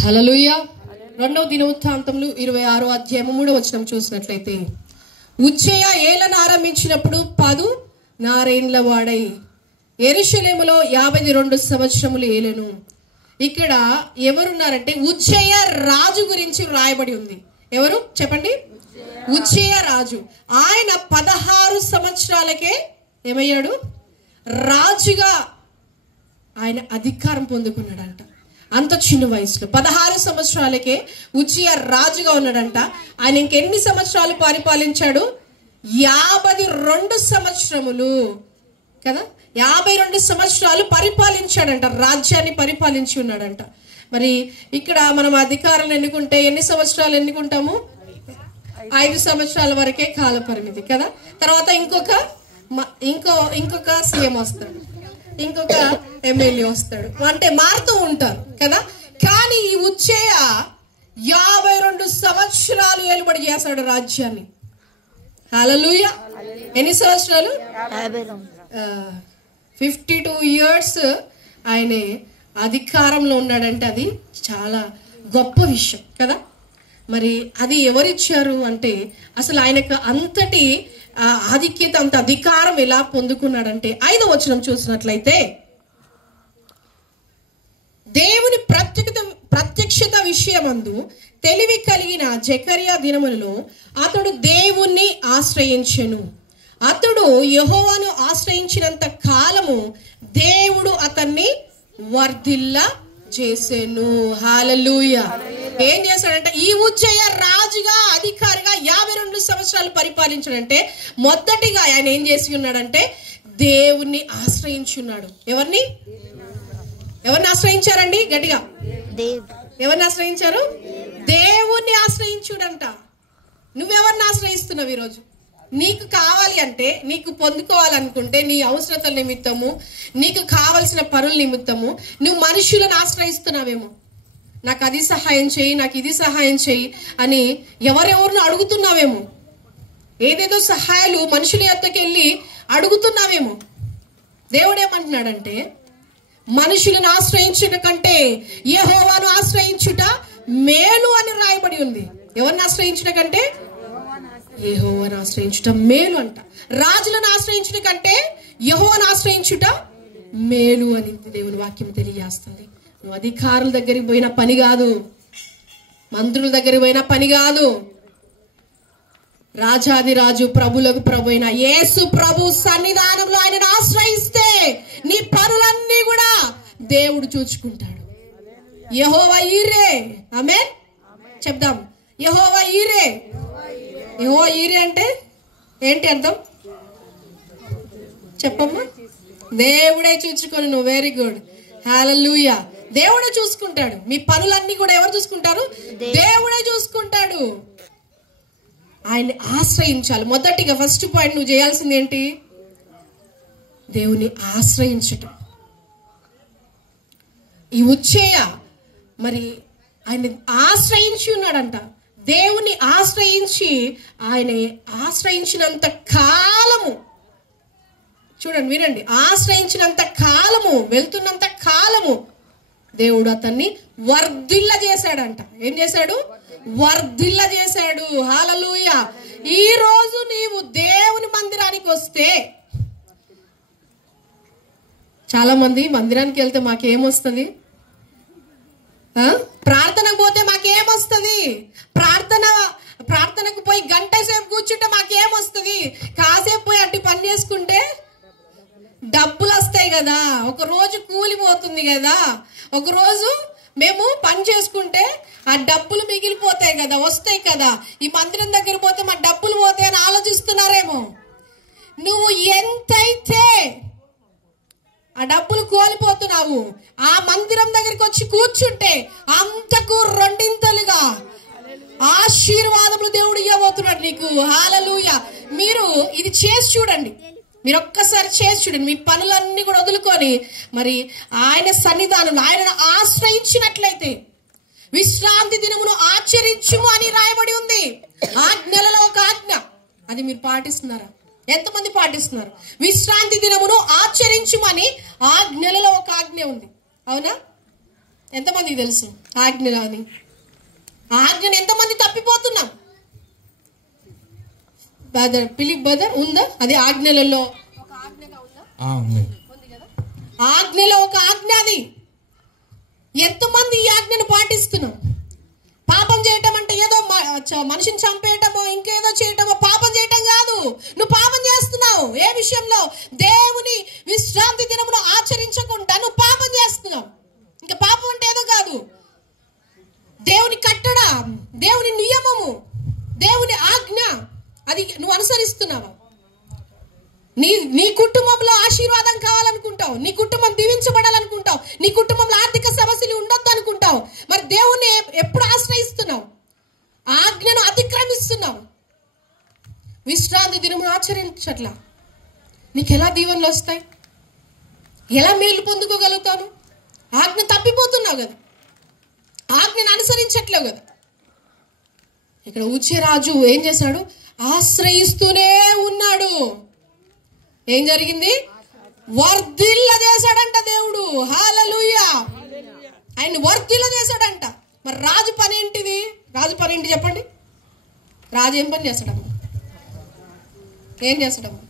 హల్లెలూయా. 2వ దినవృత్తాంతములు 26వ అధ్యాయము 3వ వచనం చూసినట్లయితే, ఉజ్జయ ఏలను ఆరంభించినప్పుడు 14 వాడై యెరూషలేములో 52 సంవత్సరములు ఏలెను. ఇక్కడ ఎవరున్నారంటే ఉజ్జయ రాజు గురించి రాయబడి ఉంది. ఎవరు చెప్పండి? ఉజ్జయ రాజు. ఆయన 16 సంవత్సరాలకే ఏమయ్యాడు? రాజుగా ఆయన అధికారం పొందుకున్నాడంట. అంత చిన్న వయసులో 16 సంవత్సరాలకే ఉజ్జయ రాజుగా ఉన్నాడంట. ఆయన ఇంకెన్ని సంవత్సరాలు పరిపాలించాడు? 52 సంవత్సరములు కదా, 52 సంవత్సరాలు పరిపాలించాడంట, రాజ్యాన్ని పరిపాలించి ఉన్నాడంట. మరి ఇక్కడ మనం అధికారాన్ని ఎన్నుకుంటే ఎన్ని సంవత్సరాలు ఎన్నుకుంటాము? 5 సంవత్సరాల వరకే కాల పరిమితి కదా. తర్వాత ఇంకొక సీఎం వస్తాడు, ఇంకొక ఎమ్మెల్యే వస్తాడు, అంటే మారుతూ ఉంటారు కదా. కానీ ఈ ఉజ్జయ 52 సంవత్సరాలు ఏలుబడి చేశాడు రాజ్యాన్ని. హల్లెలూయా. ఎన్ని సంవత్సరాలు? 52 years ఆయన అధికారంలో ఉన్నాడంటే అది చాలా గొప్ప విషయం కదా. మరి అది ఎవరిచ్చారు అంటే, అసలు ఆయనకు అంతటి ఆధిక్యత, అంత అధికారం ఎలా పొందుకున్నాడంటే 5వ వచనం చూసినట్లయితే, దేవుని ప్రత్యక్షత విషయమందు తెలివి కలిగిన జకర్యా దినములలో అతడు దేవుణ్ణి ఆశ్రయించెను. అతడు యెహోవాను ఆశ్రయించినంత కాలము దేవుడు అతన్ని వర్ధిల్ల చేసెను. హల్లెలూయా. ఏం చేశాడంటే, ఈ ఉజ్జయ రాజుగా అధికారిగా 52 సంవత్సరాలు పరిపాలించాడంటే, మొదటిగా ఆయన ఏం చేసి ఉన్నాడంటే దేవుణ్ణి ఆశ్రయించి ఉన్నాడు. ఎవరిని ఆశ్రయించారండి? గట్టిగా ఎవరిని ఆశ్రయించారు? దేవుణ్ణి ఆశ్రయించుడంట. నువ్వెవరిని ఆశ్రయిస్తున్నావు ఈరోజు? నీకు కావాలి అంటే, నీకు పొందుకోవాలనుకుంటే, నీ అవసరతల నిమిత్తము, నీకు కావలసిన పనుల నిమిత్తము నువ్వు మనుషులను ఆశ్రయిస్తున్నావేమో. నాకు అది సహాయం చేయి, నాకు ఇది సహాయం చేయి అని ఎవరెవరిని అడుగుతున్నావేమో. ఏదేదో సహాయాలు మనుషుల యొద్దకు వెళ్ళి అడుగుతున్నావేమో. దేవుడు ఏమంటున్నాడంటే, మనుషులను ఆశ్రయించుట కంటే యెహోవాను ఆశ్రయించుట మేలు అని రాయబడి ఉంది. ఎవరిని ఆశ్రయించుట కంటే? యెహోవాను ఆశ్రయించుట మేలు అంట. రాజులను ఆశ్రయించుట కంటే యెహోవాను ఆశ్రయించుట మేలు అని దేవుని వాక్యం తెలియజేస్తుంది. నువ్వు అధికారుల దగ్గరికి పోయిన పని కాదు, మంత్రుల దగ్గరికి పోయిన పని కాదు, రాజాది రాజు ప్రభులకు ప్రభు అయిన యేసు ప్రభు సన్నిధానంలో ఆయనను ఆశ్రయిస్తే నీ పనులన్నీ కూడా దేవుడు చూచుకుంటాడు. యెహోవా ఈరే. ఆమేన్ చెప్దాం. యెహోవా ఈరే. యెహోవా ఈరే అంటే ఏంటి అర్థం? చెప్పమ్మా. దేవుడే చూచుకొని. నువ్వు వెరీ గుడ్. హల్లెలూయా. దేవుడే చూసుకుంటాడు. మీ పనులన్నీ కూడా ఎవరు చూసుకుంటారు? దేవుడే చూసుకుంటాడు. ఆయన్ని ఆశ్రయించాలి. మొదటిగా ఫస్ట్ పాయింట్ నువ్వు చేయాల్సింది ఏంటి? దేవుని ఆశ్రయించటం. ఈ ఉజ్జయ మరి ఆయన ఆశ్రయించి ఉన్నాడంట. దేవుని ఆశ్రయించి ఆయన ఆశ్రయించినంత కాలము, చూడండి వినండి, ఆశ్రయించినంత కాలము, వెళ్తున్నంత కాలము దేవుడు అతన్ని వర్ధిల్ల చేశాడంట. ఏం చేశాడు? వర్ధిల్ల చేశాడు. హల్లెలూయా. ఈ రోజు నీవు దేవుని మందిరానికి వస్తే, చాలా మంది మందిరానికి వెళ్తే మాకేమొస్తుంది? ప్రార్థనకు పోతే మాకేమొస్తుంది? ప్రార్థనకు పోయి గంట సేపు కూర్చుంటే మాకేమొస్తుంది? కాసేపు పోయి అట్టి పని చేసుకుంటే డబ్బులు వస్తాయి కదా, ఒక రోజు కూలిపోతుంది కదా, ఒక రోజు మేము పని చేసుకుంటే ఆ డబ్బులు మిగిలిపోతాయి కదా, వస్తాయి కదా. ఈ మందిరం దగ్గర పోతే మా డబ్బులు పోతాయి అని ఆలోచిస్తున్నారేమో. నువ్వు ఎంతైతే ఆ డబ్బులు కోల్పోతున్నావు, ఆ మందిరం దగ్గరికి వచ్చి కూర్చుంటే అంతకు రెండింతలుగా ఆశీర్వాదములు దేవుడు ఇవ్వబోతున్నాడు నీకు. హల్లెలూయా. మీరు ఇది చేసి చూడండి, మీరు ఒక్కసారి చేసి చూడండి. మీ పనులన్నీ కూడా వదులుకొని మరి ఆయన సన్నిధానంలో ఆయనను ఆశ్రయించినట్లయితే విశ్రాంతి దినమును ఆచరించుము అని రాయబడి ఉంది. ఆజ్ఞలలో ఒక ఆజ్ఞ. అది మీరు పాటిస్తున్నారా? ఎంతమంది పాటిస్తున్నారు? విశ్రాంతి దినమును ఆచరించుమని ఆజ్ఞలలో ఒక ఆజ్ఞ ఉంది. అవునా? ఎంతమందికి తెలుసు ఆజ్ఞలు అని? ఆజ్ఞను ఎంతమంది తప్పిపోతున్నాం? ఫిలిప్ బ్రదర్ ఉందా అది? ఆజ్ఞలలో ఒక ఆజ్ఞగా ఉందా? ఉంది కదా. ఆజ్ఞలో ఒక ఆజ్ఞ అది. ఎంతమంది ఈ ఆజ్ఞను పాటిస్తున్నాం? పాపం చేయటం అంటే ఏదో మనిషిని చంపేయటమో ఇంకేదో చేయటమో పాపం చేయటం కాదు. నువ్వు పాపం చేస్తున్నావు. ఏ విషయంలో? దేవుని విశ్రాంతి దినమును ఆచరించకుండా నువ్వు పాపం చేస్తున్నావు. ఇంకా పాపం అంటే ఏదో కాదు. దేవుని కట్టడ, దేవుని నియమము, దేవుని ఆజ్ఞ, అది నువ్వు అనుసరిస్తున్నావా? నీ కుటుంబంలో ఆశీర్వాదం కావాలనుకుంటావు, నీ కుటుంబం దీవించబడాలనుకుంటావు, నీ కుటుంబంలో ఆర్థిక సమస్యలు ఉండొద్దు అనుకుంటావు. మరి దేవుణ్ణి ఎప్పుడు ఆశ్రయిస్తున్నావు? ఆజ్ఞను అతిక్రమిస్తున్నావు. విశ్రాంతి దినమును ఆచరించట్లా. నీకు ఎలా దీవెనలు వస్తాయి? ఎలా మేలు పొందుకోగలుగుతాను? ఆజ్ఞ తప్పిపోతున్నావు కదా, ఆజ్ఞను అనుసరించట్లేవు కదా. ఇక్కడ ఉజ్జయరాజు ఏం చేశాడు? ఆశ్రయిస్తూనే ఉన్నాడు. ఏం జరిగింది? వర్ధిల్ల చేశాడంట దేవుడు. హల్లెలూయా. ఆయన వర్ధిల్ల చేశాడంట. మరి రాజు పని ఏంటిది? రాజు పని ఏంటి చెప్పండి? రాజు ఏం పని చేస్తాడమ్మా? ఏం చేస్తాడమ్మా?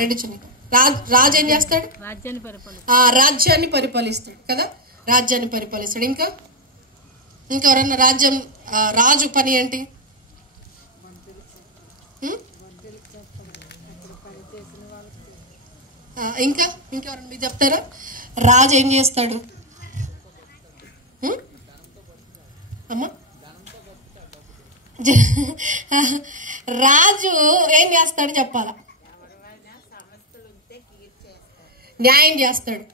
రెండు చిన్న రాజు ఏం చేస్తాడు? రాజ్యాన్ని పరిపాలిస్తాడు కదా. రాజ్యాన్ని పరిపాలిస్తాడు. ఇంకా ఎవరన్నా రాజు పని ఏంటి? ఇంకెవరన్నా మీరు చెప్తారా? రాజు ఏం చేస్తాడు అమ్మా? రాజు ఏం చేస్తాడు చెప్పాలా? న్యాయం చేస్తాడు.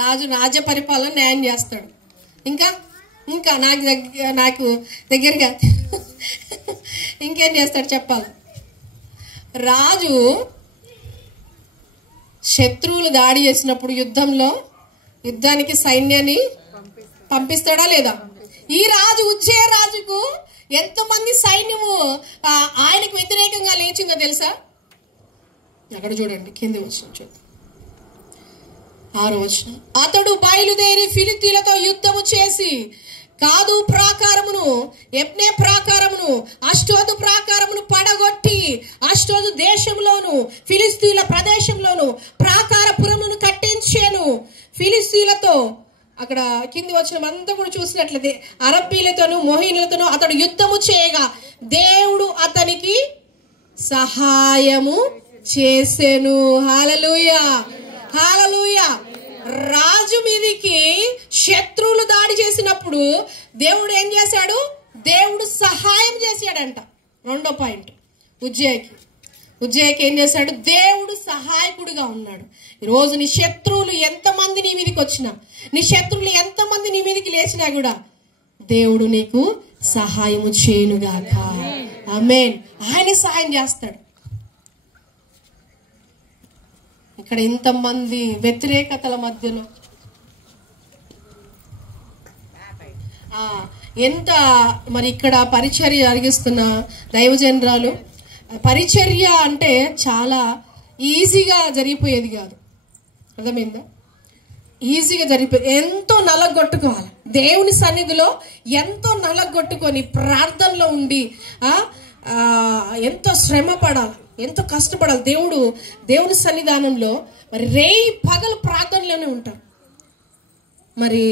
రాజు రాజ్య పరిపాలన న్యాయం చేస్తాడు. ఇంకా నాకు దగ్గరగా ఇంకేం చేస్తాడు చెప్పాలి? రాజు శత్రువులు దాడి చేసినప్పుడు యుద్ధానికి సైన్యాన్ని పంపిస్తాడా లేదా? ఈ రాజు ఉజ్జయ రాజుకు ఎంతమంది సైన్యము ఆయనకు వ్యతిరేకంగా లేచిందో తెలుసా? అక్కడ చూడండి, కింది వచ్చిన చూద్దాం. 6వ వచనం. అతడు బయలుదేరి ఫిలిస్తీయులతో యుద్ధము చేసి కాదు ప్రాకారమును, ఎబ్నే ప్రాకారమును, అష్టోదు ప్రాకారమును పడగొట్టి అష్టోదు దేశంలోను ఫిలిస్తీయుల ప్రదేశంలోను ప్రాకారపురమును కట్టించాను. ఫిలిస్తీయులతో అక్కడ కింది వచనం అంతా కూడా చూసినట్లయితే అరబ్బీలతోను మోహినులతోను అతడు యుద్ధము చేయగా దేవుడు అతనికి సహాయము చేసెను. హల్లెలూయా, హల్లెలూయా. రాజు మీదికి శత్రువులు దాడి చేసినప్పుడు దేవుడు ఏం చేశాడు? దేవుడు సహాయం చేశాడంట. 2వ పాయింట్, ఉజ్జయకి ఏం చేశాడు? దేవుడు సహాయకుడిగా ఉన్నాడు. ఈరోజు నీ శత్రువులు ఎంతమంది నీ మీదకి వచ్చినా, నీ శత్రువులు ఎంతమంది నీ మీదకి లేచినా కూడా దేవుడు నీకు సహాయము చేయునుగాక. ఆమేన్. ఆయన సహాయం చేస్తాడు. ఇక్కడ ఇంతమంది వ్యతిరేకతల మధ్యలో ఎంత మరి ఇక్కడ పరిచర్య జరిగిస్తున్న దైవజనరాలు, పరిచర్య అంటే చాలా ఈజీగా జరిగిపోయేది కాదు. అర్థమైందా? ఈజీగా జరిగిపోయేది. ఎంతో నలగొట్టుకోవాలి దేవుని సన్నిధిలో, ఎంతో నలగొట్టుకొని ప్రార్థనలో ఉండి ఎంతో శ్రమ పడాలి, ఎంతో కష్టపడాలి. దేవుని సన్నిధానంలో మరి రేయి పగలు ప్రార్థనలోనే ఉంటారు. మరి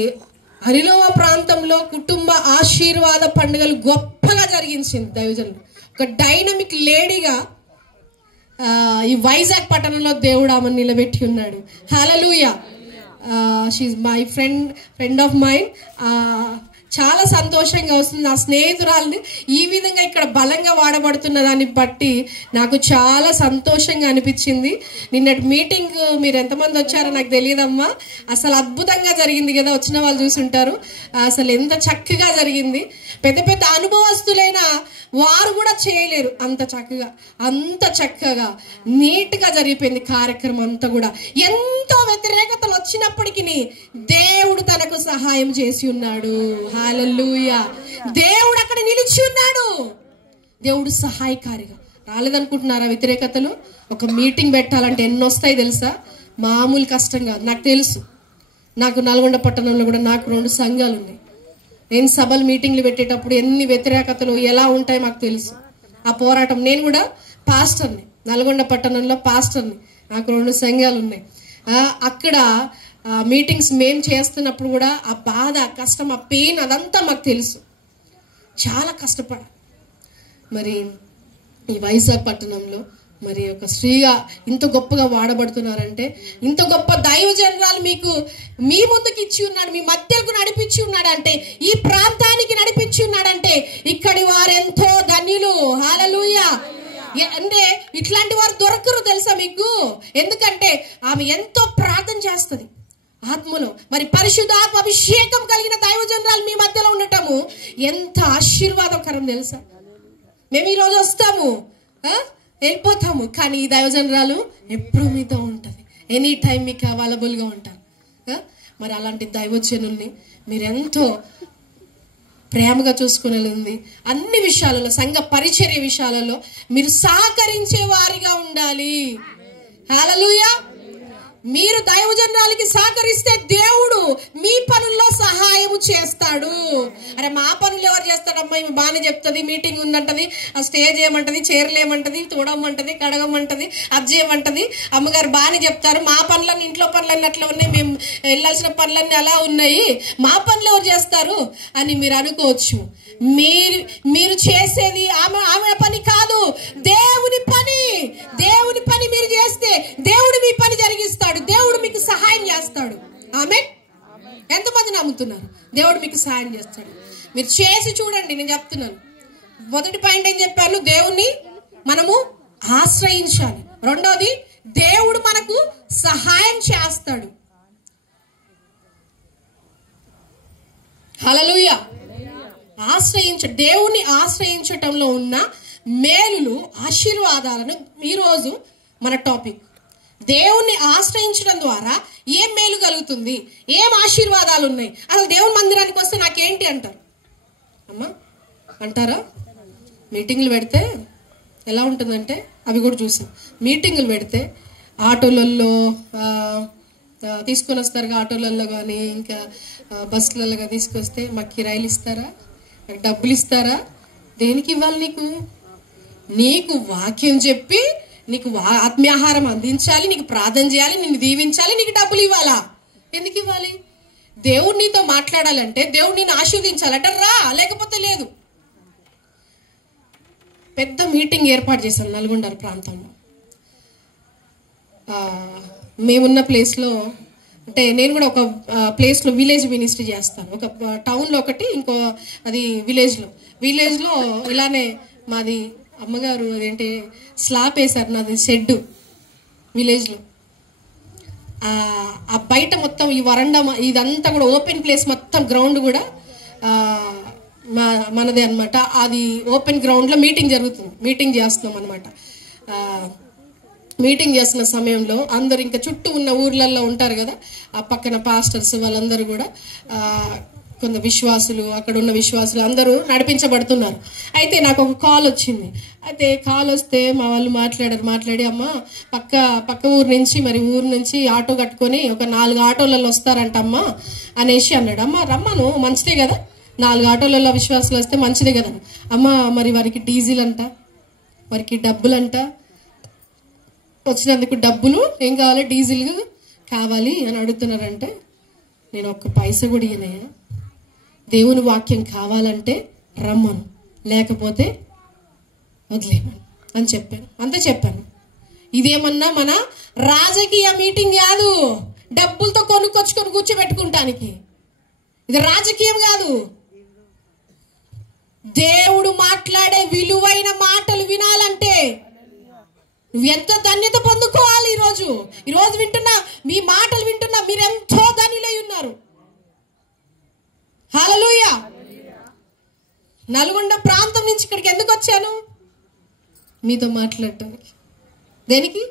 అరిలోవ ప్రాంతంలో కుటుంబ ఆశీర్వాద పండుగలు గొప్పగా జరిగించింది దైవజనులు. ఒక డైనమిక్ లేడీగా ఈ వైజాగ్ పట్టణంలో దేవుడు ఆమెను నిలబెట్టి ఉన్నాడు. Hallelujah. She my friend of mind. చాలా సంతోషంగా వస్తుంది. నా స్నేహితురాలని ఈ విధంగా ఇక్కడ బలంగా వాడబడుతున్న దాన్ని బట్టి నాకు చాలా సంతోషంగా అనిపించింది. నిన్నటి మీటింగ్ మీరు ఎంతమంది వచ్చారో నాకు తెలియదమ్మా. అసలు అద్భుతంగా జరిగింది కదా, వచ్చిన వాళ్ళు చూసుంటారు. అసలు ఎంత చక్కగా జరిగింది. పెద్ద పెద్ద అనుభవస్తులైన వారు కూడా చేయలేరు అంత చక్కగా నీట్గా జరిగిపోయింది కార్యక్రమం అంతా కూడా. ఎంతో వ్యతిరేకతలు వచ్చినప్పటికీ దేవుడు తనకు సహాయం చేసి ఉన్నాడు. హల్లెలూయా. దేవుడు అక్కడ నిలిచి ఉన్నాడు. దేవుడు సహాయకారిగా రాలేదనుకుంటున్నారా వ్యతిరేకతలు? ఒక మీటింగ్ పెట్టాలంటే ఎన్ని వస్తాయి తెలుసా? మామూలు కష్టం కాదు. నాకు తెలుసు. నాకు నల్గొండ పట్టణంలో కూడా నాకు 2 సంఘాలు ఉన్నాయి. నేను సభలు మీటింగ్లు పెట్టేటప్పుడు ఎన్ని వ్యతిరేకతలు ఎలా ఉంటాయో మాకు తెలుసు. ఆ పోరాటం, నేను కూడా పాస్టర్ని, నల్గొండ పట్టణంలో పాస్టర్ని, నాకు 2 సంఘాలు ఉన్నాయి. అక్కడ మీటింగ్స్ మేము చేస్తున్నప్పుడు కూడా ఆ బాధ, కష్టం, ఆ పెయిన్ అదంతా మాకు తెలుసు. చాలా కష్టపడాలి. మరి ఈ వైజాగ్ పట్టణంలో మరి ఒక స్త్రీగా ఇంత గొప్పగా వాడబడుతున్నారంటే, ఇంత గొప్ప దైవజనురాలు మీకు మీ ముందుకు ఇచ్చి ఉన్నాడు, మీ మధ్యకు నడిపించి ఉన్నాడంటే, ఈ ప్రాంతానికి నడిపించి ఉన్నాడంటే ఇక్కడి వారెంతో ధన్యులు. హల్లెలూయా. అంటే ఇట్లాంటి వారు దొరకరు తెలుసా మీకు? ఎందుకంటే ఆమె ఎంతో ప్రార్థన చేస్తుంది ఆత్మలో. మరి పరిశుద్ధాత్మ అభిషేకం కలిగిన దైవజనురాలు మీ మధ్యలో ఉండటము ఎంత ఆశీర్వాదకరం తెలుసా? మేము ఈరోజు వస్తాము, వెళ్ళిపోతాము, కానీ ఈ దైవజనురాలు ఎప్పుడు మీతో ఉంటుంది. ఎనీ టైం మీకు అవైలబుల్గా ఉంటారు. మరి అలాంటి దైవజనుల్ని మీరెంతో ప్రేమగా చూసుకునేది. అన్ని విషయాలలో, సంఘ పరిచర్య విషయాలలో మీరు సహకరించే వారిగా ఉండాలి. హల్లెలూయా. మీరు దైవజనురాలికి సహకరిస్తే దేవుడు మీ పనుల్లో సహాయము చేస్తాడు. అరే మా పనులు ఎవరు చేస్తాడమ్మా? ఈమె బాగానే చెప్తుంది, మీటింగ్ ఉందంటది, ఆ స్టేజ్ ఏమంటది, చీరలు ఏమంటది, తోడమంటది, కడగమంటది, అది చేయమంటది. అమ్మగారు బాగానే చెప్తారు, మా పనులన్నీ, ఇంట్లో పనులన్నీ అట్లా ఉన్నాయి, మేము వెళ్ళాల్సిన పనులన్నీ అలా ఉన్నాయి, మా పనులు ఎవరు చేస్తారు అని మీరు అనుకోవచ్చు. మీరు చేసేది ఆమె పని కాదు, దేవుని పని. దేవుని పని మీరు చేస్తే దేవుడు మీ పని జరిగిస్తాడు, దేవుడు మీకు సహాయం చేస్తాడు. ఆమేన్. ఎంతమంది నమ్ముతున్నారు? దేవుడు మీకు సహాయం చేస్తాడు. మీరు చేసి చూడండి. నేను చెప్తున్నాను, మొదటి పాయింట్ ఏం చెప్పాను? దేవుణ్ణి మనము ఆశ్రయించాలి. రెండోది, దేవుడు మనకు సహాయం చేస్తాడు. హల్లెలూయా. దేవుణ్ణి ఆశ్రయించటంలో ఉన్న మేలులు, ఆశీర్వాదాలను ఈరోజు మన టాపిక్. దేవుణ్ణి ఆశ్రయించడం ద్వారా ఏం మేలు కలుగుతుంది, ఏం ఆశీర్వాదాలు ఉన్నాయి? అసలు దేవుని మందిరానికి వస్తే నాకేంటి అంటారు అమ్మా? అంటారా? మీటింగ్లు పెడితే ఎలా ఉంటుందంటే, అవి కూడా చూసాం. మీటింగులు పెడితే ఆటోలలో తీసుకొని వస్తారు, ఆటోలలో కానీ ఇంకా బస్సులలో తీసుకొస్తే మాకు కిరాయిలు ఇస్తారా, నాకు డబ్బులు ఇస్తారా? దేనికి ఇవ్వాలి? నీకు వాక్యం చెప్పి నీకు ఆత్మీయాహారం అందించాలి, నీకు ప్రార్థన చేయాలి, నిన్ను దీవించాలి, నీకు డబ్బులు ఇవ్వాలా? ఎందుకు ఇవ్వాలి? దేవుడు నీతో మాట్లాడాలంటే, దేవుడు నిన్ను ఆశీర్వదించాలంటే రా, లేకపోతే లేదు. పెద్ద మీటింగ్ ఏర్పాటు చేశాం నల్గొండ ప్రాంతంలో. మేమున్న ప్లేస్లో, అంటే నేను కూడా ఒక ప్లేస్లో విలేజ్ మినిస్ట్రీ చేస్తాను. ఒక టౌన్లో ఒకటి, ఇంకో అది విలేజ్లో ఇలానే మాది అమ్మగారు అదేంటి స్లాబ్ వేశారు, నాది షెడ్ విలేజ్లో. ఆ బయట మొత్తం ఈ వరండా ఇదంతా కూడా ఓపెన్ ప్లేస్, మొత్తం గ్రౌండ్ కూడా మనదే అనమాట. అది ఓపెన్ గ్రౌండ్లో మీటింగ్ చేస్తున్నాం అనమాట. మీటింగ్ చేస్తున్న సమయంలో అందరు ఇంకా చుట్టూ ఉన్న ఊర్లలో ఉంటారు కదా, ఆ పక్కన పాస్టర్స్ వాళ్ళందరూ కూడా కొంత విశ్వాసులు, అక్కడ ఉన్న విశ్వాసులు అందరూ నడిపించబడుతున్నారు. అయితే నాకు ఒక కాల్ వచ్చింది. అయితే కాల్ వస్తే మా వాళ్ళు మాట్లాడి అమ్మ పక్క ఊరు నుంచి, మరి ఊరు నుంచి ఆటో కట్టుకొని ఒక 4 ఆటోలలో వస్తారంటమ్మా అనేసి అన్నాడు. అమ్మ రమ్మను, మంచిదే కదా, 4 ఆటోలలో విశ్వాసులు వస్తే మంచిదే కదా. అమ్మ మరి వారికి డీజిల్ అంట, వారికి డబ్బులు అంట, వచ్చినందుకు డబ్బులు ఏం కావాలి, డీజిల్ కావాలి అని అడుగుతున్నారంటే, నేను ఒక్క పైసా కూడా ఇయ్యనయ్యా, దేవుని వాక్యం కావాలంటే రమ్మను, లేకపోతే వదిలేమను అని చెప్పాను. అంతే చెప్పాను. ఇదేమన్నా మన రాజకీయ మీటింగ్ కాదు, డబ్బులతో కొనుక్కొచ్చుకొని కూర్చోబెట్టుకుంటానికి. ఇది రాజకీయం కాదు. దేవుడు మాట్లాడే విలువైన మాటలు వినాలంటే నువ్వు ఎంత ధన్యత పొందుకోవాలి. ఈరోజు వింటున్నా, మీ మాటలు వింటున్నా, మీరెంతో ధన్యులై ఉన్నారు. హల్లెలూయా. నల్గొండ ప్రాంతం నుంచి ఇక్కడికి ఎందుకు వచ్చాను? మీతో మాట్లాడటానికి. దేనికి?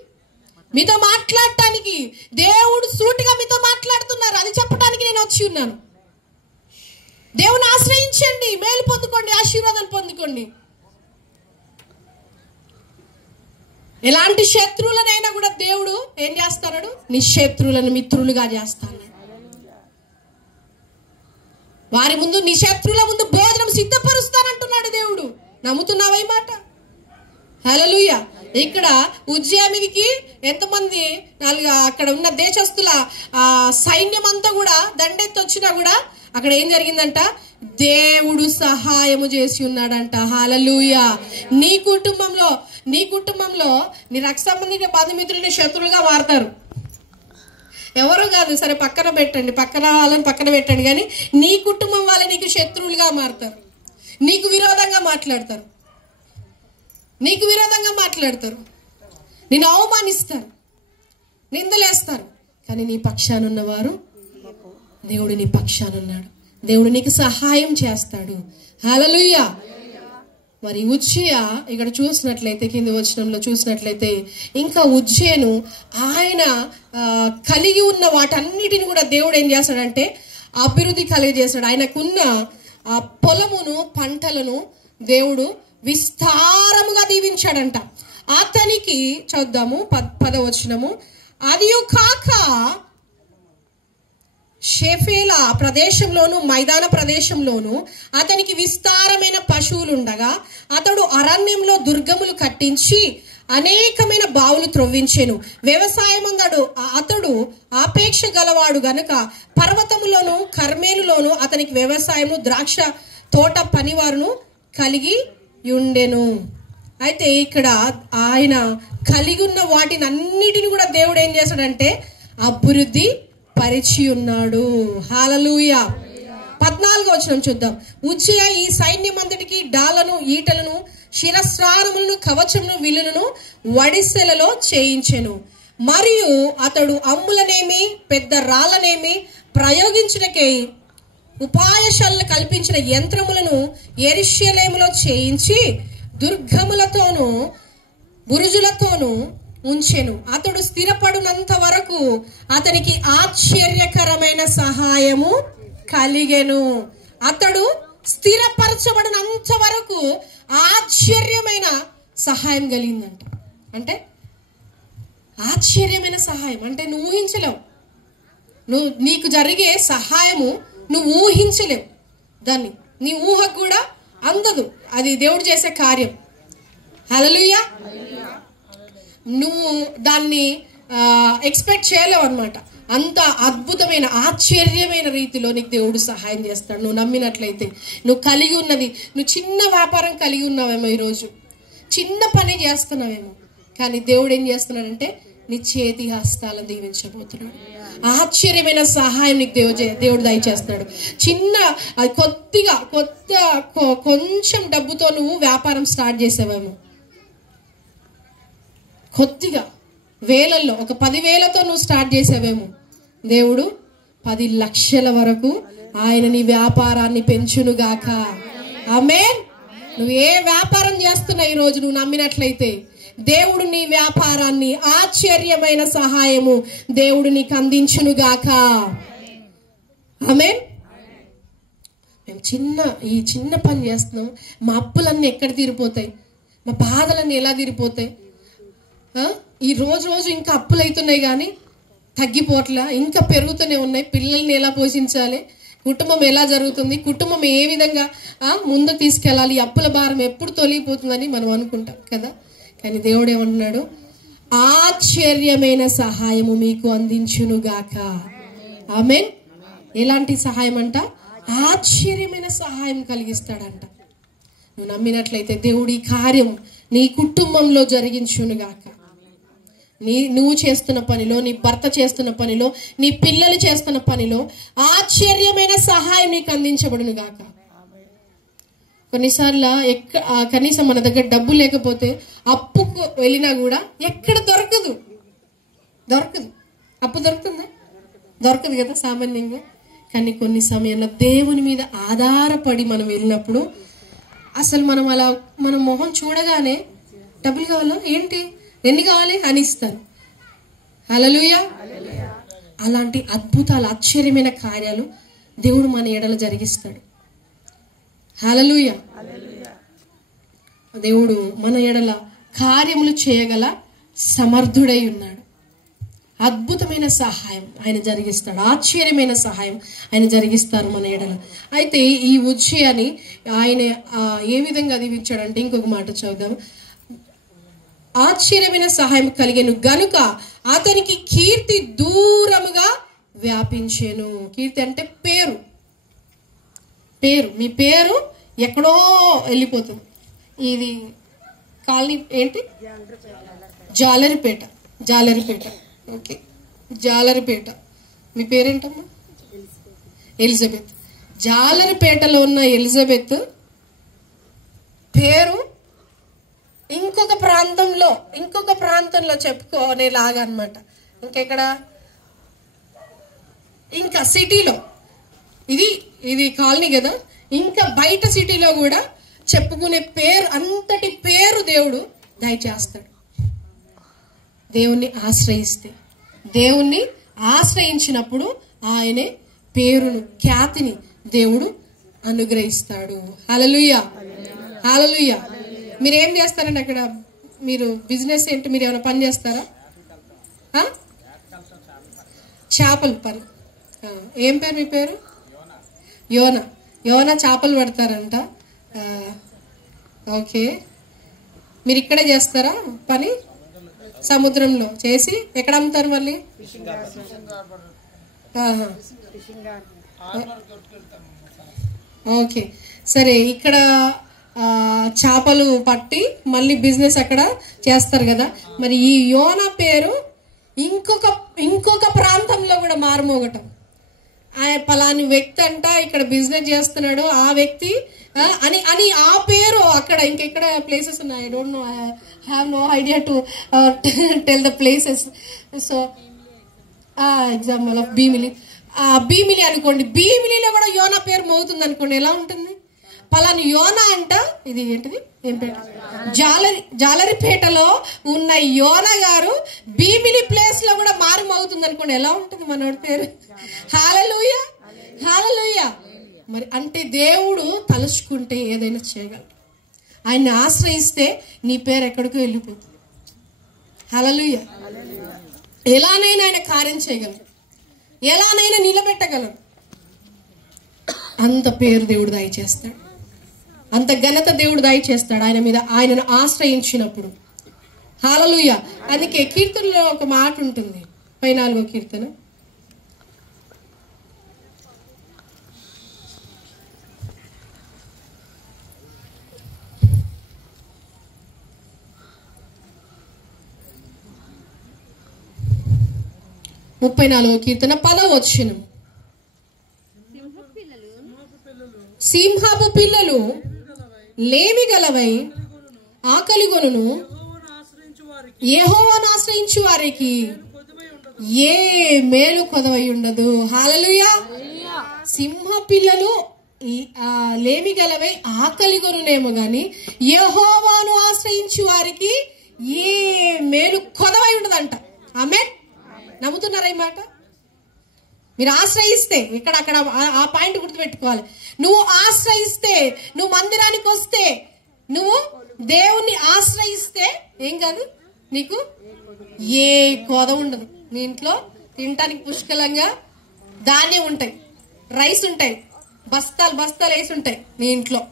మీతో మాట్లాడటానికి. దేవుడు సూటిగా మీతో మాట్లాడుతున్నారు, అది చెప్పడానికి నేను వచ్చి ఉన్నాను. దేవుని ఆశ్రయించండి, మేలు పొందుకోండి, ఆశీర్వాదాలు పొందుకోండి. ఎలాంటి శత్రువులనైనా కూడా దేవుడు ఏం చేస్తాడు? నీ శత్రువులను మిత్రులుగా చేస్తాడు. వారి ముందు, నీ శత్రువుల ముందు భోజనం సిద్ధపరుస్తానంటున్నాడు దేవుడు. నమ్ముతున్నావా ఈ మాట? హల్లెలూయా. ఇక్కడ ఉజ్జయ మీదికి ఎంతమంది అక్కడ ఉన్న దేశస్తుల సైన్యం అంతా కూడా దండెత్తి వచ్చినా కూడా అక్కడ ఏం జరిగిందంట? దేవుడు సహాయము చేసి ఉన్నాడంట. హల్లెలూయా. నీ కుటుంబంలో నీ రక్త సంబంధించిన బంధుమిత్రులు శత్రువులుగా మారతారు. ఎవరు కాదు, సరే పక్కన పెట్టండి, పక్కన వాళ్ళని పక్కన పెట్టండి, కానీ నీ కుటుంబం వాళ్ళే నీకు శత్రువులుగా మారుతారు. నీకు విరోధంగా మాట్లాడతారు, నిన్ను అవమానిస్తారు, నిందలేస్తారు. కానీ నీ పక్షానున్నవారు, దేవుడు నీ పక్షానున్నాడు. దేవుడు నీకు సహాయం చేస్తాడు. హల్లెలూయా. మరి ఉజ్జయ ఇక్కడ చూసినట్లయితే, కింది వచనంలో చూసినట్లయితే, ఇంకా ఉజ్జయను ఆయన కలిగి ఉన్న వాటన్నిటిని కూడా దేవుడు ఏం చేస్తాడంటే అభివృద్ధి కలిగజేస్తాడు. ఆయనకున్న ఆ పొలమును, పంటలను దేవుడు విస్తారముగా దీవించాడంట. అతనికి చూద్దాము 10వ వచనము. అదియు కాక షెఫేలా ప్రదేశంలోను మైదాన ప్రదేశంలోను అతనికి విస్తారమైన పశువులుండగా అతడు అరణ్యంలో దుర్గములు కట్టించి అనేకమైన బావులు త్రవ్వించెను. వ్యవసాయం అతడు ఆపేక్ష గలవాడు గనుక పర్వతములోను కర్మేలులోను అతనికి వ్యవసాయము, ద్రాక్ష తోట పనివారును కలిగి ఉండెను. అయితే ఇక్కడ ఆయన కలిగి ఉన్న వాటిని అన్నిటిని కూడా దేవుడు ఏం చేశాడంటే అభివృద్ధి పరిచి ఉన్నాడు. హల్లెలూయా. 14వ వచనం చూద్దాం. ఉజ్జయ ఈ సైన్యమంతటికి డాలను, ఈటలను, శిరస్త్రాణములను, కవచమును, విల్లులను వడిసెలలో చేయించెను. మరియు అతడు అమ్ములనేమి పెద్ద రాళ్ళనేమి ప్రయోగించుటకై ఉపాయశాలను కల్పించిన యంత్రములను యెరూషలేములో చేయించి దుర్గములతోనూ బురుజులతోనూ ఉంచెను. అతడు స్థిరపడినంత వరకు అతనికి ఆశ్చర్యకరమైన సహాయము కలిగెను. అతడు స్థిరపరచబడినంత వరకు ఆశ్చర్యమైన సహాయం కలిగిందంట. అంటే ఆశ్చర్యమైన సహాయం అంటే నువ్వు ఊహించలేవు. నీకు జరిగే సహాయము నువ్వు ఊహించలేవు. దాన్ని నీ ఊహకు కూడా అందదు. అది దేవుడు చేసే కార్యం. హల్లెలూయా. నువ్వు దాన్ని ఎక్స్పెక్ట్ చేయలేవు అనమాట. అంత అద్భుతమైన ఆశ్చర్యమైన రీతిలో నీకు దేవుడు సహాయం చేస్తాడు నువ్వు నమ్మినట్లయితే. నువ్వు కలిగి ఉన్నది, నువ్వు చిన్న వ్యాపారం కలిగి ఉన్నావేమో, ఈరోజు చిన్న పని చేస్తున్నావేమో, కానీ దేవుడు ఏం చేస్తున్నాడంటే నీ చేతి హస్తాలను దీవించబోతున్నాడు. ఆశ్చర్యమైన సహాయం నీకు దేవుడు దయచేస్తాడు. కొంచెం డబ్బుతో నువ్వు వ్యాపారం స్టార్ట్ చేసావేమో, కొద్దిగా వేలల్లో ఒక 10,000తో నువ్వు స్టార్ట్ చేసావేమో, దేవుడు 10 లక్షల వరకు ఆయన నీ వ్యాపారాన్ని పెంచునుగాక. ఆమేన్. నువ్వు ఏ వ్యాపారం చేస్తున్నా ఈరోజు నువ్వు నమ్మినట్లయితే దేవుడు నీ వ్యాపారాన్ని ఆశ్చర్యమైన సహాయము దేవుడు నీకు అందించునుగాక. ఆమేన్. మేము ఈ చిన్న పని చేస్తున్నాం, మా అప్పులన్నీ ఎక్కడ తీరిపోతాయి, మా బాధలన్నీ ఎలా తీరిపోతాయి, ఈ రోజు ఇంకా అప్పులు అవుతున్నాయి కానీ తగ్గిపోట్లా, ఇంకా పెరుగుతూనే ఉన్నాయి, పిల్లల్ని ఎలా పోషించాలి, కుటుంబం ఎలా జరుగుతుంది, కుటుంబం ఏ విధంగా ముందు తీసుకెళ్ళాలి, అప్పుల భారం ఎప్పుడు తొలగిపోతుందని మనం అనుకుంటాం కదా. కానీ దేవుడు ఏమంటున్నాడు? ఆశ్చర్యమైన సహాయము మీకు అందించునుగాక. ఆమేన్. ఎలాంటి సహాయం అంట? ఆశ్చర్యమైన సహాయం కలిగిస్తాడంట. నువ్వు నమ్మినట్లయితే దేవుడు ఈ కార్యం నీ కుటుంబంలో జరిగించునుగాక. నువ్వు చేస్తున్న పనిలో, నీ భర్త చేస్తున్న పనిలో, నీ పిల్లలు చేస్తున్న పనిలో ఆశ్చర్యమైన సహాయం నీకు అందించబడును గాక. కొన్నిసార్లు కనీసం మన దగ్గర డబ్బు లేకపోతే అప్పుకు వెళ్ళినా కూడా ఎక్కడ దొరకదు. అప్పు దొరుకుతుందా? దొరకదు కదా సామాన్యంగా. కానీ కొన్ని సమయంలో దేవుని మీద ఆధారపడి మనం వెళ్ళినప్పుడు అసలు మనం మొహం చూడగానే డబ్బులు కావాలా, ఏంటి, ఎన్ని కావాలి అని ఇస్తారు. హల్లెలూయా. అలాంటి అద్భుతాలు, ఆశ్చర్యమైన కార్యాలు దేవుడు మన ఎడల జరిగిస్తాడు. హల్లెలూయా. దేవుడు మన ఎడల కార్యములు చేయగల సమర్థుడై ఉన్నాడు. అద్భుతమైన సహాయం ఆయన జరిగిస్తాడు, ఆశ్చర్యమైన సహాయం ఆయన జరిగిస్తారు మన ఎడల. అయితే ఈ ఉజ్జయాని ఆయన ఏ విధంగా దీవించాడంటే, ఇంకొక మాట చదువుదాం. ఆశ్చర్యమైన సహాయం కలిగెను గనుక అతనికి కీర్తి దూరముగా వ్యాపించెను. కీర్తి అంటే పేరు. మీ పేరు ఎక్కడో వెళ్ళిపోతుంది. ఇది కాలనీ ఏంటి? జాలరిపేట. ఓకే, జాలరిపేట. మీ పేరేంటమ్మా? ఎలిజబెత్. జాలరిపేటలో ఉన్న ఎలిజబెత్ పేరు ఇంకొక ప్రాంతంలో చెప్పుకోనేలాగా అనమాట. ఇంకెక్కడ? ఇంకా సిటీలో, ఇది కాలనీ కదా, ఇంకా బయట సిటీలో కూడా చెప్పుకునే పేరు, అంతటి పేరు దేవుడు దయచేస్తాడు. దేవుణ్ణి ఆశ్రయించినప్పుడు ఆయనే పేరును, ఖ్యాతిని దేవుడు అనుగ్రహిస్తాడు. హల్లెలూయా, హల్లెలూయా. మీరేం చేస్తారండి అక్కడ? మీరు బిజినెస్ ఏంటి? మీరు ఏమైనా పని చేస్తారా? చేపల పని. ఏం పేరు మీ పేరు? యోనా చేపలు పడతారంట. ఓకే, మీరు ఇక్కడే చేస్తారా పని? సముద్రంలో చేసి ఎక్కడ అమ్ముతారు మళ్ళీ? ఓకే, సరే. ఇక్కడ చేపలు పట్టి మళ్ళీ బిజినెస్ అక్కడ చేస్తారు కదా. మరి ఈ యోనా పేరు ఇంకొక ప్రాంతంలో కూడా మారుమోగటం. పలాని వ్యక్తి అంట ఇక్కడ బిజినెస్ చేస్తున్నాడు, ఆ వ్యక్తి అని ఆ పేరు అక్కడ ఇంకెక్కడ ప్లేసెస్ ఉన్నాయి. I don't know, I have no idea to tell the places. So example of Bhimili అనుకోండి. భీమిలిలో కూడా యోనా పేరు మోగుతుంది అనుకోండి, ఎలా ఉంటుంది? పలాని యోనా అంట. ఇది ఏంటిది? ఏం పేట? జాలరిపేటలో ఉన్న యోనా గారు భీమిలి ప్లేస్ లో కూడా మారుమోగుతుంది అనుకోండి, ఎలా ఉంటుంది మనోడి పేరు? హల్లెలూయా, హల్లెలూయా. మరి అంటే దేవుడు తలుచుకుంటే ఏదైనా చేయగలడు. ఆయన్ని ఆశ్రయిస్తే నీ పేరు ఎక్కడికో వెళ్ళిపోతుంది. హల్లెలూయా. ఎలానైనా ఆయన కార్యం చేయగలడు, ఎలానైనా నిలబెట్టగలడు. అంత పేరు దేవుడు దయచేస్తాడు, అంత ఘనత దేవుడు దయచేస్తాడు ఆయనను ఆశ్రయించినప్పుడు. హల్లెలూయా. అందుకే కీర్తనలో ఒక మాట ఉంటుంది, 14వ కీర్తన. కీర్తన 10వ వచనం. సింహపు పిల్లలు లేమి గలవై ఆకలిగొనును, యెహోవాను ఆశ్రయించు వారికి ఏ మేలు కొదవై ఉండదు. హల్లెలూయా. సింహ పిల్లలు లేమి గలవై ఆకలిగొనునేమో గాని యెహోవాను ఆశ్రయించు వారికి ఏ మేలు కొదవై ఉండదంట. ఆమేన్. నమ్ముతున్నారా ఈ మాట? మీరు ఆశ్రయిస్తే, ఇక్కడ అక్కడ ఆ పాయింట్ గుర్తుపెట్టుకోవాలి. నువ్వు ఆశ్రయిస్తే, నువ్వు మందిరానికి వస్తే, నువ్వు దేవుణ్ణి ఆశ్రయిస్తే ఏం కాదు, నీకు ఏ కోద ఉండదు. నీ ఇంట్లో తినటానికి పుష్కలంగా ధాన్యం ఉంటాయి, రైస్ ఉంటాయి, బస్తాలు వేసి ఉంటాయి. నీ ఇంట్లో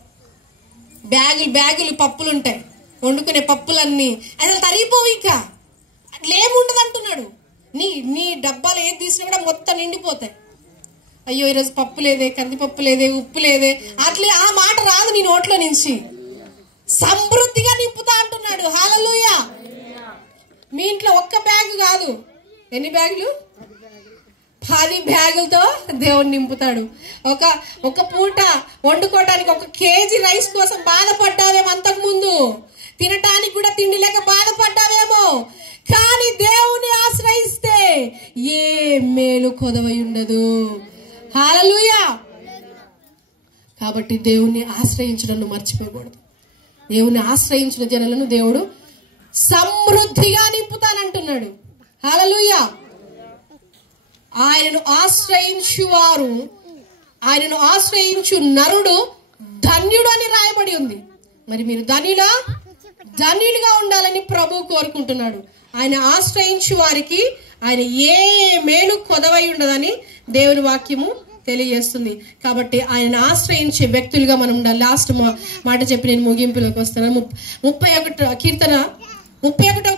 బ్యాగులు పప్పులు ఉంటాయి, వండుకునే పప్పులన్నీ అసలు తరిగిపోవు. ఇంకా లేముండదు అంటున్నాడు. నీ డబ్బాలు ఏది తీసినా కూడా మొత్తం నిండిపోతాయి. అయ్యో ఈరోజు పప్పు లేదే, కందిపప్పు లేదే, ఉప్పు లేదే, అట్లే ఆ మాట రాదు నీ నోట్లో నుంచి. సమృద్ధిగా నింపుతా అంటున్నాడు. హల్లెలూయా. మీ ఇంట్లో ఒక్క బ్యాగ్ కాదు, ఎన్ని బ్యాగులు? 10 బ్యాగులతో దేవుడు నింపుతాడు. ఒక పూట వండుకోవడానికి 1 కేజీ రైస్ కోసం బాధపడ్డావేమో, అంతకు ముందు తినటానికి కూడా తిండి లేక బాధపడ్డావేమో. కానీ దేవుని ఆశ్రయిస్తే ఏ మేలు కొదవై ఉండదు. హల్లెలూయా. కాబట్టి దేవుణ్ణి ఆశ్రయించడం మర్చిపోకూడదు. దేవుని ఆశ్రయించిన జనులను దేవుడు సమృద్ధిగా నింపుతానంటున్నాడు. హల్లెలూయా. ఆయనను ఆశ్రయించు నరుడు ధన్యుడు అని రాయబడి ఉంది. మరి మీరు ధన్యులుగా ఉండాలని ప్రభు కోరుకుంటున్నాడు. ఆయన ఆశ్రయించు వారికి ఆయన ఏ మేలు కొదవై ఉండదని దేవుని వాక్యము తెలియజేస్తుంది. కాబట్టి ఆయన ఆశ్రయించే వ్యక్తులుగా మనం ఉండాలి. లాస్ట్ మాట చెప్పి నేను ముగింపులోకి వస్తాను. 31వ కీర్తన 31వ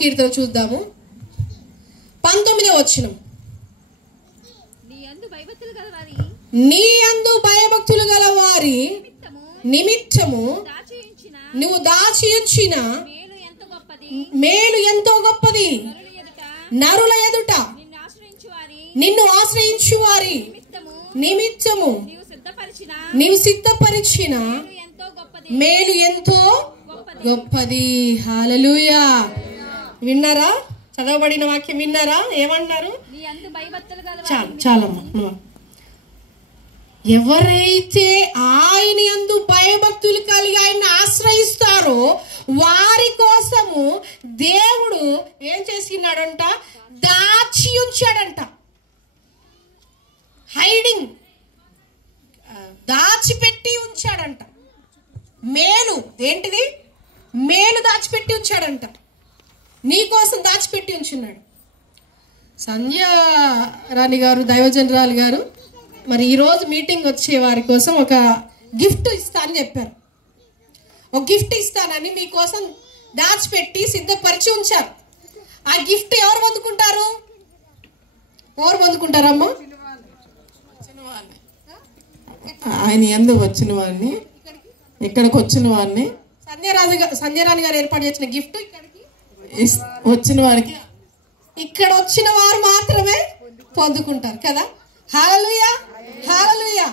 కీర్తన చూద్దాము. 19వ వచనం. నీ యందు భయభక్తులు గల వారి నిమిత్తము నువ్వు దాచియుంచిన మేలు ఎంతో గొప్పది. నరుల ఎదుట నిన్ను ఆశ్రయించు వారి నిమిత్తము నీవు సిద్ధపరిచిన మేలు ఎంతో గొప్పది. హల్లెలూయా. విన్నారా? చదవబడిన వాక్యం విన్నారా? ఏమన్నారు? చాలమ్మా. ఎవరైతే ఆయన యందు భయభక్తులు కలిగి ఆయన ఆశ్రయిస్తారో వారి కోసము దేవుడు ఏం చేసినాడంట? దాచి ఉంచాడంట. హైడింగ్, దాచిపెట్టి ఉంచాడంట. మేలు ఏంటిది? మేలు దాచిపెట్టి ఉంచాడంట. నీ కోసం దాచిపెట్టి ఉంచున్నాడు. సంధ్యారాణి గారు, దైవజనరాలు గారు, మరి ఈరోజు మీటింగ్ వచ్చే వారి కోసం ఒక గిఫ్ట్ ఇస్తానని చెప్పారు. ఒక గిఫ్ట్ ఇస్తానని మీకోసం దాచిపెట్టి సిద్ధపరిచి ఉంచారు. ఆ గిఫ్ట్ ఎవరు పొందుకుంటారు? పొందుకుంటారమ్మా? ఆయన యందు వచ్చిన వారిని, ఇక్కడికి వచ్చిన వారిని, సంధ్యారాణి గారు ఏర్పాటు చేసిన గిఫ్ట్ ఇక్కడికి వచ్చిన వారికి, ఇక్కడ వచ్చిన వారు మాత్రమే పొందుకుంటారు కదా. హల్లెలూయా, హల్లెలూయా.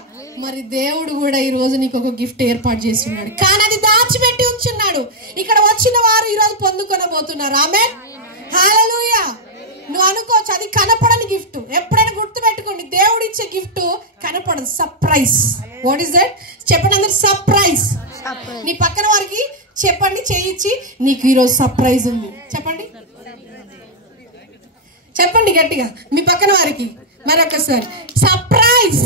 మరి దేవుడు కూడా ఈ రోజు నీకు ఒక గిఫ్ట్ ఏర్పాటు చేసి ఉన్నాడు, కానీ అది దాచిపెట్టి ఉంచున్నాడు. ఇక్కడ వచ్చిన వారు ఈ రోజు పొందుకొనబోతున్నారు. ఆమేన్, హల్లెలూయా. నువ్వు అనుకోవచ్చు అది కనపడని గిఫ్ట్. ఎప్పుడైనా గుర్తు పెట్టుకోండి, దేవుడు ఇచ్చే గిఫ్ట్ కనపడదు. సర్ప్రైజ్. What is that? చెప్పండి అందరు, సర్ప్రైజ్. నీ పక్కన వారికి చెప్పండి, చేయించి, నీకు ఈరోజు సర్ప్రైజ్ ఉంది చెప్పండి. చెప్పండి గట్టిగా మీ పక్కన వారికి మరొకసారి, సర్ప్రైజ్.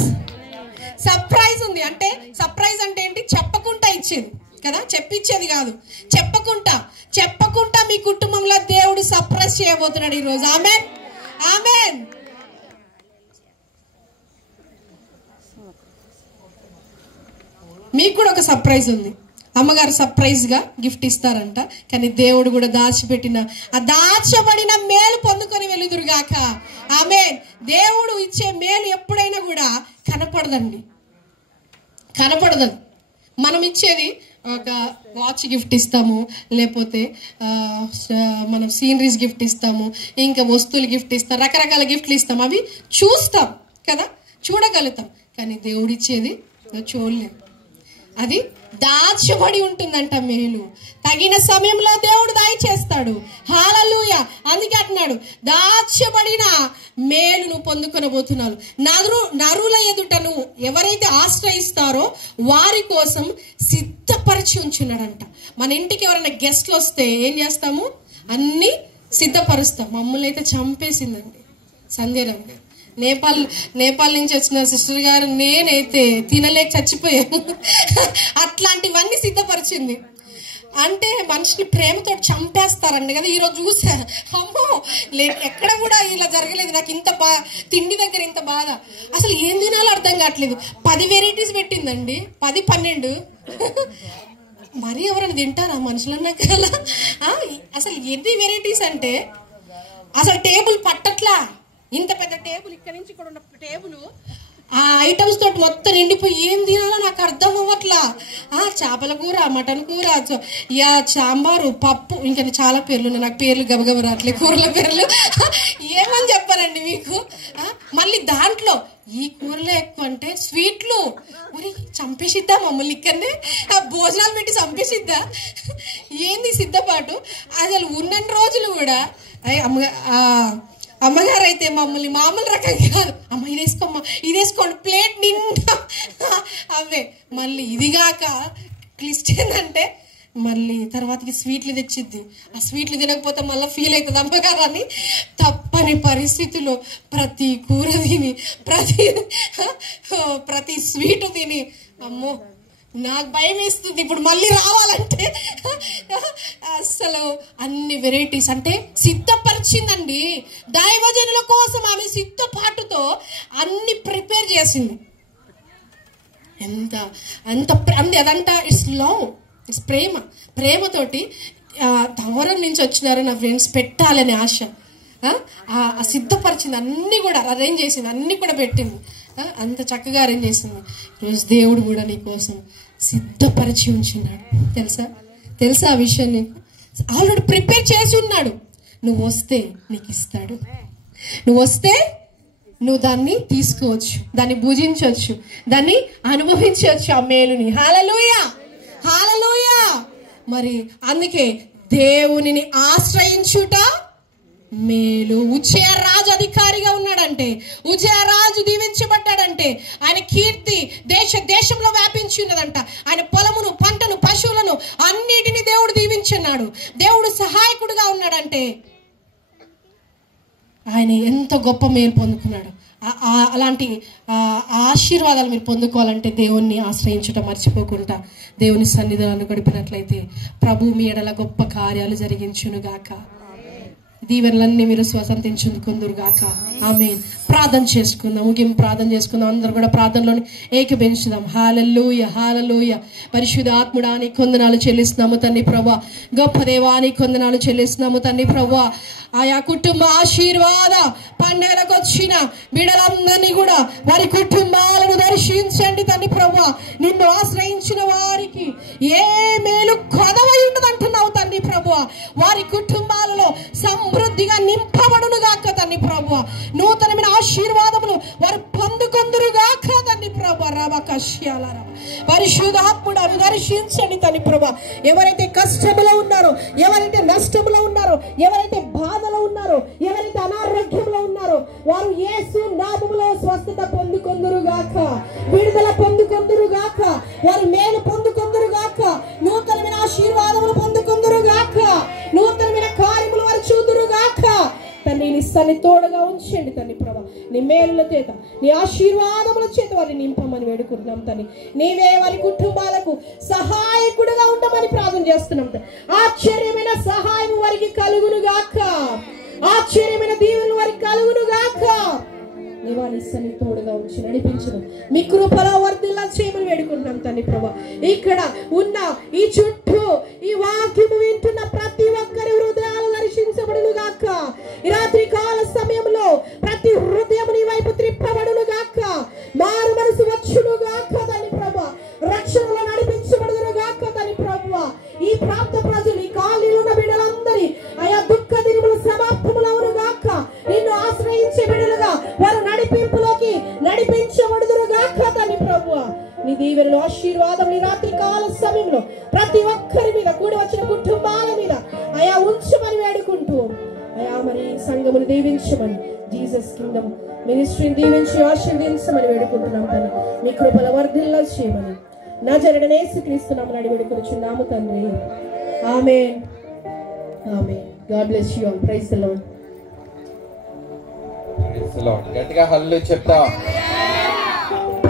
సర్ప్రైజ్ ఉంది అంటే, సర్ప్రైజ్ అంటే ఏంటి? చెప్పకుండా ఇచ్చేది కదా, చెప్పించేది కాదు. చెప్పకుండా మీ కుటుంబంలో దేవుడు సర్ప్రైజ్ చేయబోతున్నాడు ఈరోజు. ఆమేన్, ఆమేన్. మీకు కూడా ఒక సర్ప్రైజ్ ఉంది. అమ్మగారు సర్ప్రైజ్ గా గిఫ్ట్ ఇస్తారంట, కానీ దేవుడు కూడా దాచిపెట్టిన ఆ దాచబడిన మేలు పొందుకొని వెలుదురుగాక. ఆమేన్. దేవుడు ఇచ్చే మేలు ఎప్పుడైనా కూడా కనపడదండి, కనపడదు. మనం ఇచ్చేది ఒక వాచ్ గిఫ్ట్ ఇస్తాము, లేకపోతే మనం సీనరీస్ గిఫ్ట్ ఇస్తాము, ఇంకా వస్తువులు గిఫ్ట్ ఇస్తాం, రకరకాల గిఫ్ట్లు ఇస్తాం. అవి చూస్తాం కదా, చూడగలుగుతాం. కానీ దేవుడు ఇచ్చేది చూడలేం. అది దాచబడి ఉంటుందంట మేలు. తగిన సమయంలో దేవుడు దయచేస్తాడు. హల్లెలూయా. అందుకే అంటున్నాడు, దాచబడిన మేలును పొందుకొనబోతున్నాను. నరుల ఎదుట నువ్వు ఎవరైతే ఆశ్రయిస్తారో వారి కోసం సిద్ధపరిచి ఉంచున్నాడంట. మన ఇంటికి ఎవరైనా గెస్ట్లు వస్తే ఏం చేస్తాము? అన్ని సిద్ధపరుస్తాం. మమ్మల్ని అయితే చంపేసిందండి సంధ్యారాణి గారు. నేపాల్ నుంచి వచ్చిన సిస్టర్ గారు, నేనైతే తినలేక చచ్చిపోయాను. అట్లాంటివన్నీ సిద్ధపరిచింది. అంటే మనిషిని ప్రేమతో చంపేస్తారండి కదా. ఈరోజు చూసా, అమ్మో ఎక్కడ కూడా ఇలా జరగలేదు నాకు. ఇంత తిండి దగ్గర ఇంత బాధ, అసలు ఏం తినాలో అర్థం కావట్లేదు. 10 వెరైటీస్ పెట్టిందండి, 10-12. మరి ఎవరైనా తింటారా మనుషులన్నా కదా? అసలు ఎన్ని వెరైటీస్ అంటే అసలు టేబుల్ పట్టట్లా. ఇంత పెద్ద టేబుల్, ఇక్కడ నుంచి ఇక్కడ ఉన్న టేబుల్ ఆ ఐటమ్స్ తోటి మొత్తం నిండిపోయి ఏం తినాలో నాకు అర్థం అవ్వట్లా. చేపల కూర, మటన్ కూర, సాంబారు, పప్పు, ఇంకా చాలా పేర్లు ఉన్నాయి. నాకు పేర్లు గబగబ రావట్లే, కూరల పేర్లు. ఏమని చెప్పారండి మీకు? మళ్ళీ దాంట్లో ఈ కూరలో ఎక్కువ అంటే స్వీట్లు. మరి చంపేసిద్దా మమ్మల్ని ఇక్కడనే? భోజనాలు పెట్టి చంపేసిద్దా? ఏంది సిద్ధపాటు? అసలు ఉన్నన్ని రోజులు కూడా అమ్మగారు అయితే మమ్మల్ని మామూలు రకం కాదు. అమ్మ ఇది వేసుకోమ్మా, ఇది వేసుకోండి, ప్లేట్ నిండా అవే. మళ్ళీ ఇదిగాక క్లిస్ట్ ఏంటంటే మళ్ళీ తర్వాతకి స్వీట్లు తెచ్చిద్ది. ఆ స్వీట్లు తినకపోతే మళ్ళీ ఫీల్ అవుతుంది అమ్మగారు అని. తప్పని పరిస్థితుల్లో ప్రతి కూర తిని, ప్రతి స్వీటు తిని, అమ్మో నాకు భయం వేస్తుంది ఇప్పుడు మళ్ళీ రావాలంటే. అసలు అన్ని వెరైటీస్ అంటే సిద్ధపరిచిందండి దైవజనుల కోసం. ఆమె సిద్ధపాటుతో అన్ని ప్రిపేర్ చేసింది. ఎంత అంత అదంట ఇట్స్ లవ్, ఇట్స్ ప్రేమతోటి దూరం నుంచి వచ్చినారు నా ఫ్రెండ్స్ పెట్టాలని ఆశ. సిద్ధపరిచింది, అన్ని కూడా అరేంజ్ చేసింది, అన్ని కూడా పెట్టింది, అంత చక్కగా అరేంజ్ చేసింది. ఈరోజు దేవుడు కూడా నీ కోసం సిద్ధపరిచి ఉంచున్నాడు. తెలుసా ఆ విషయం? నీకు ఆల్రెడీ ప్రిపేర్ చేసి ఉన్నాడు. నువ్వు వస్తే నీకు ఇస్తాడు. నువ్వు వస్తే నువ్వు దాన్ని తీసుకోవచ్చు, దాన్ని భుజించవచ్చు, దాన్ని అనుభవించవచ్చు ఆ మేలుని. హల్లెలూయా, హల్లెలూయా. మరి అందుకే దేవునిని ఆశ్రయించుట మేలు. ఉజ్జయ రాజు అధికారిగా ఉన్నాడంటే, ఉజ్జయ రాజు దీవించబడ్డాడంటే ఆయన కీర్తి దేశంలో వ్యాపించి ఉన్నదంట. ఆయన పొలమును, పంటను, పశువులను అన్నిటిని దేవుడు దీవించున్నాడు. దేవుడు సహాయకుడుగా ఉన్నాడంటే ఆయన ఎంత గొప్ప మేలు పొందుకున్నాడు. అలాంటి ఆశీర్వాదాలు మీరు పొందుకోవాలంటే దేవుణ్ణి ఆశ్రయించడం మర్చిపోకుండా దేవుని సన్నిధానం గడిపినట్లయితే ప్రభు మీ ఎడల గొప్ప కార్యాలు జరిగించునుగాక. దీవెనలన్నీ మీరు స్వతంత్రించుకుందురుగాక. ఆమేన్. ప్రార్థన చేసుకుందాం, ముగింపు ప్రార్థన చేసుకుందాం. అందరూ కూడా ప్రార్థనలోని ఏకీభవించుదాం. హల్లెలూయా, హల్లెలూయా. పరిశుద్ధాత్ముడా నీకు వందనాలు చెల్లిస్తున్నాము తండ్రి ప్రభువా. గొప్ప దేవా నీకు వందనాలు చెల్లిస్తున్నాము తండ్రి ప్రభువా. ఆయా కుటుంబ ఆశీర్వాద పండుగలకు వచ్చిన బిడ్డలందరినీ కూడా వారి కుటుంబాలను దర్శించండి తండ్రి ప్రభువా. నిన్ను ఆశ్రయించిన వారికి ఏ మేలు కొదవై ఉండదంటున్నావు తండ్రి ప్రభువా. వారి కుటుంబాలలో సమృద్ధిగా నింపబడునుగాక తండ్రి ప్రభువా. నూతనమైన ఆశీర్వాదములు వారు పొందుకొందురుగాక తండ్రి ప్రభువా. రామకష్యాల పరిశుద్ధాత్ముడు దర్శించండి తండ్రి ప్రభువా. ఎవరైతే కష్టములో ఉన్నారో, ఎవరైతే నష్టములో ఉన్నారో, ఎవరైతే బాధలో ఉన్నారో, ఎవరైతే అనారోగ్యంలో ఉన్నారో వారు యేసు నామములో స్వస్థత పొందుకొందురుగాక, విడుదల పొందుకొందురుగాక, వారు మేలు పొందుకొందురుగాక, నూతనమైన ఆశీర్వాదములు పొందుకొందురుగాక, నూతనమైన కార్యములు వారు చూదురుగాక. తండ్రి నీ సన్ని తోడుగా ఉంచండి తండ్రి ప్రభా. నీ మేలుల చేత, నీ ఆశీర్వాదముల చేత వారిని నింపమని వేడుకుంటున్నాం తండ్రి. నీవే వారి కుటుంబాలకు సహాయకుడుగా ఉండమని ప్రార్థన చేస్తున్నాం. ఆశ్చర్యమైన సహాయం వారికి కలుగునుగాక, ఆశ్చర్యమైన దీవెనలు వారికి కలుగునుగాక. వారి సన్ని తోడుగా ఉంచి నడిపించడం మీ కృపలో వర్ధిల్ల చేయమని వేడుకుంటున్నాం తండ్రి ప్రభా. ఇక్కడ ఉన్న ఈ చుట్టూ ఈ వాక్యము వింటున్న ప్రతి ఒక్కరి హృదయాలు దర్శించబడునుగాక. ఈ రాత్రి కాల సమయంలో ప్రతి హృదయం నీ వైపు త్రిప్పబడునుగాక. మారు మనసు వచ్చునుగాక తండ్రి ప్రభా. రక్షణలో నడిపించబడునుగాక తండ్రి ప్రభా. ఈ ప్రాంత ప్రజలు, ఈ కాలనీలో ఉన్న బిడ్డలందరి ఆయా దుఃఖ దినములు సమాప్తములవునుగాక. నిన్ను ఆశ్రయించే బిడ్డలుగా వారు నడిపింపులోకి నడిపించబడుదురుగాక తండ్రి ప్రభువా. నీ దీవెనలు ఆశీర్వాదం ఈ రాత్రి కాల సమయంలో ప్రతి ఒక్కరి మీద, కూడి వచ్చిన కుటుంబాల మీద ఆయా ఉంచమని వేడుకుంటూ ఆయా మరి సంఘమును దీవించమని, జీసస్ కింగ్డమ్ మినిస్ట్రీని దీవించి ఆశీర్వదించమని వేడుకుంటున్నాం తండ్రి. మీ కృపల వర్ధిల్ల చేయమని నజరేయుడైన యేసుక్రీస్తు నామమున అడిగి వేడుకొనుచున్నాము తండ్రి. Amen, amen. God bless you all. Praise the Lord. గట్టిగా హల్లెలూయా చెప్తా.